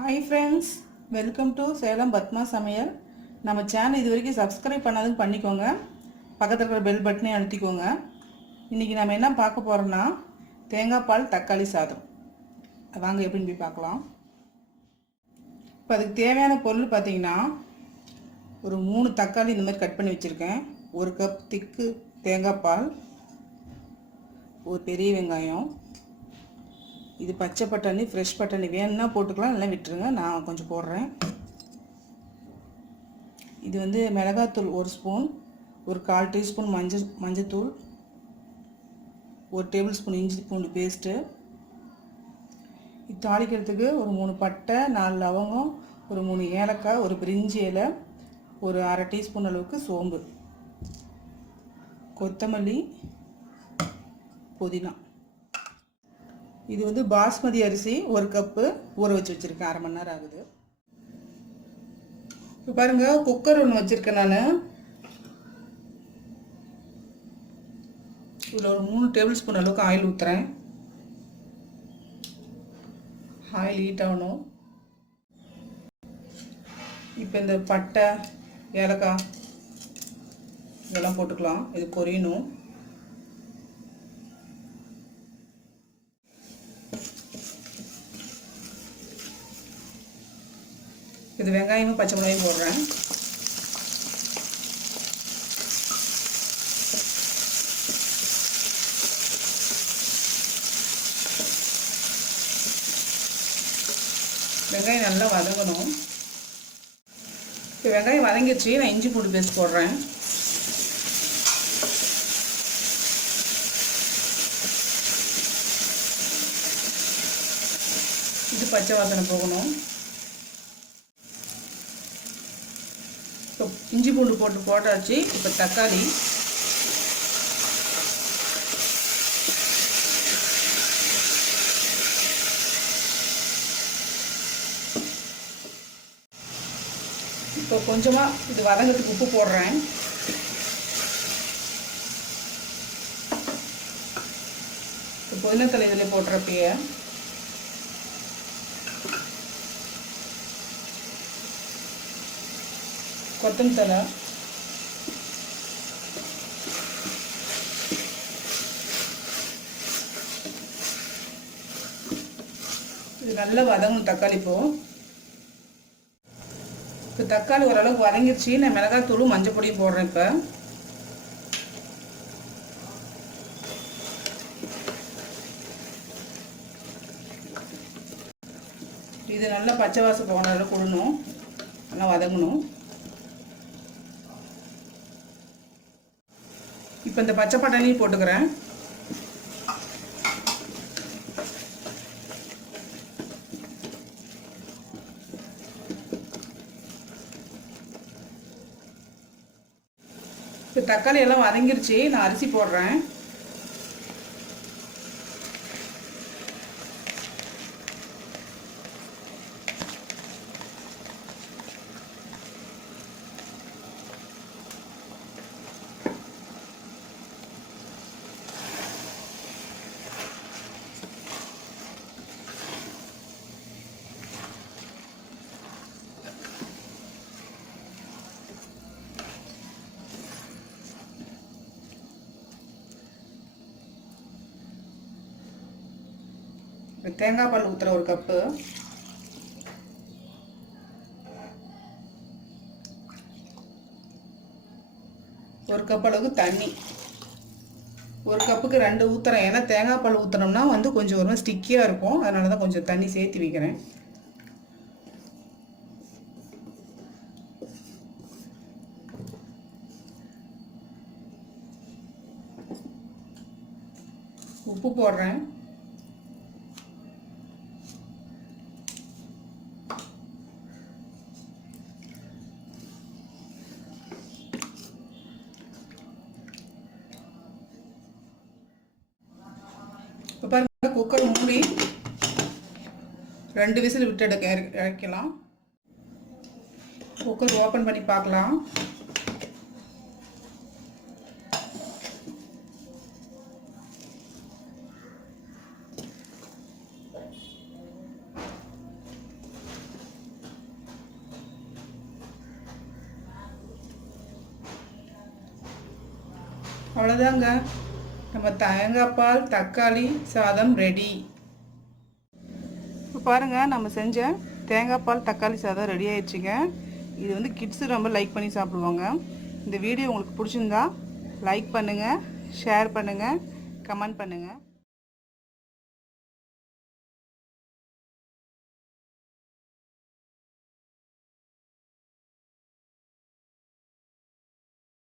Hi friends, welcome to Salem Padma சமையல். நம்ம channel இது வரைக்கும் சப்ஸ்கிரைப் பண்ணாதுன்னு பண்ணிக்கோங்க. பக்கத்தில் இருக்கிற பெல் பட்டனே அழுத்திக்கோங்க. இன்றைக்கி நம்ம என்ன பார்க்க போகிறோன்னா தேங்காய் பால் தக்காளி சாதம். வாங்க எப்படின்னு போய் பார்க்கலாம். இப்போ அதுக்கு தேவையான பொருள் பார்த்திங்கன்னா, ஒரு 3 தக்காளி இந்த மாதிரி கட் பண்ணி வச்சுருக்கேன், 1 கப் திக்கு தேங்காய் பால், ஒரு பெரிய வெங்காயம், இது பச்சை பட்டாணி, ஃப்ரெஷ் பட்டாணி வேணும்னா போட்டுக்கலாம், எல்லாம் விட்டுருங்க, நான் கொஞ்சம் போடுறேன். இது வந்து மிளகாத்தூள் 1 ஸ்பூன், ஒரு 1/4 டீஸ்பூன் மஞ்சத்தூள், 1 டேபிள் ஸ்பூன் இஞ்சி பூண்டு பேஸ்ட்டு. இது தாளிக்கிறதுக்கு ஒரு 3 பட்டை, 4 லவங்கம், ஒரு 3 ஏலக்காய், ஒரு பிரிஞ்சி இலை, ஒரு 1/2 டீஸ்பூன் அளவுக்கு சோம்பு, கொத்தமல்லி, புதினா. இது வந்து பாஸ்மதி அரிசி 1 கப்பு ஊற வச்சு வச்சுருக்கேன், 1/2 மணி நேரம் ஆகுது. இப்போ பாருங்கள், குக்கர் ஒன்று வச்சுருக்கேன் நான். இதில் ஒரு 3 டேபிள் ஸ்பூன் அளவுக்கு ஆயில் ஊற்றுறேன். ஆயில் ஹீட் ஆகணும். இப்போ இந்த பட்டை, ஏலக்காய் இதெல்லாம் போட்டுக்கலாம், இது பொரியணும். இது வெங்காயமும் பச்சை மிளகாயும் போடுறேன். வெங்காயம் நல்லா வதங்கணும். இப்போ வெங்காயம் வதங்கிடுச்சு, நான் இஞ்சி பூண்டு பேஸ்ட் போடுறேன். இது பச்சை வாசனை போகணும். இப்போ இஞ்சி பூண்டு போட்டாச்சு. இப்போ தக்காளி, இப்போ கொஞ்சமாக இது வதங்கிறதுக்கு உப்பு போடுறேன். இப்போ புதினத்தலை இதில் போட்டுறப்பயே கொத்தமல்லி தழை, இது நல்லா வதங்கணும் தக்காளி. இப்போ தக்காளி ஓரளவுக்கு வதங்கிடுச்சு, நான் மிளகாத்தூளும் மஞ்சள் பொடியும் போடுறேன். இப்போ இது நல்லா பச்சை வாசம் போன அளவுக்கு கொடுணும், நல்லா வதங்கணும். இப்போ இந்த பச்சை பட்டாணியும் போட்டுக்கிறேன். இப்போ தக்காளி எல்லாம் வதங்கிருச்சு, நான் அரிசி போடுறேன். தேங்காய் பால் ஊற்றுற 1 கப்பு, ஒரு கப் அளவுக்கு தண்ணி, 1 கப்புக்கு 2 ஊற்றுறேன். ஏன்னா தேங்காய் பால் ஊற்றுனோம்னா வந்து கொஞ்சம் ஒரு மாதிரி ஸ்டிக்கியாக இருக்கும், அதனால தான் கொஞ்சம் தண்ணி சேர்த்து வைக்கிறேன். உப்பு போடுறேன். இப்போ பாருங்கள், குக்கர் மூடி 2 விசில் விட்டு இறக்கலாம். குக்கர் ஓப்பன் பண்ணி பார்க்கலாம். அவ்வளோதாங்க, நம்ம தேங்காய் பால் தக்காளி சாதம் ரெடி. இப்போ பாருங்கள், நம்ம செஞ்ச தேங்காய் பால் தக்காளி சாதம் ரெடி ஆயிடுச்சுங்க. இது வந்து கிட்ஸு ரொம்ப லைக் பண்ணி சாப்பிடுவாங்க. இந்த வீடியோ உங்களுக்கு பிடிச்சிருந்தா லைக் பண்ணுங்கள், ஷேர் பண்ணுங்கள், கமெண்ட் பண்ணுங்கள்.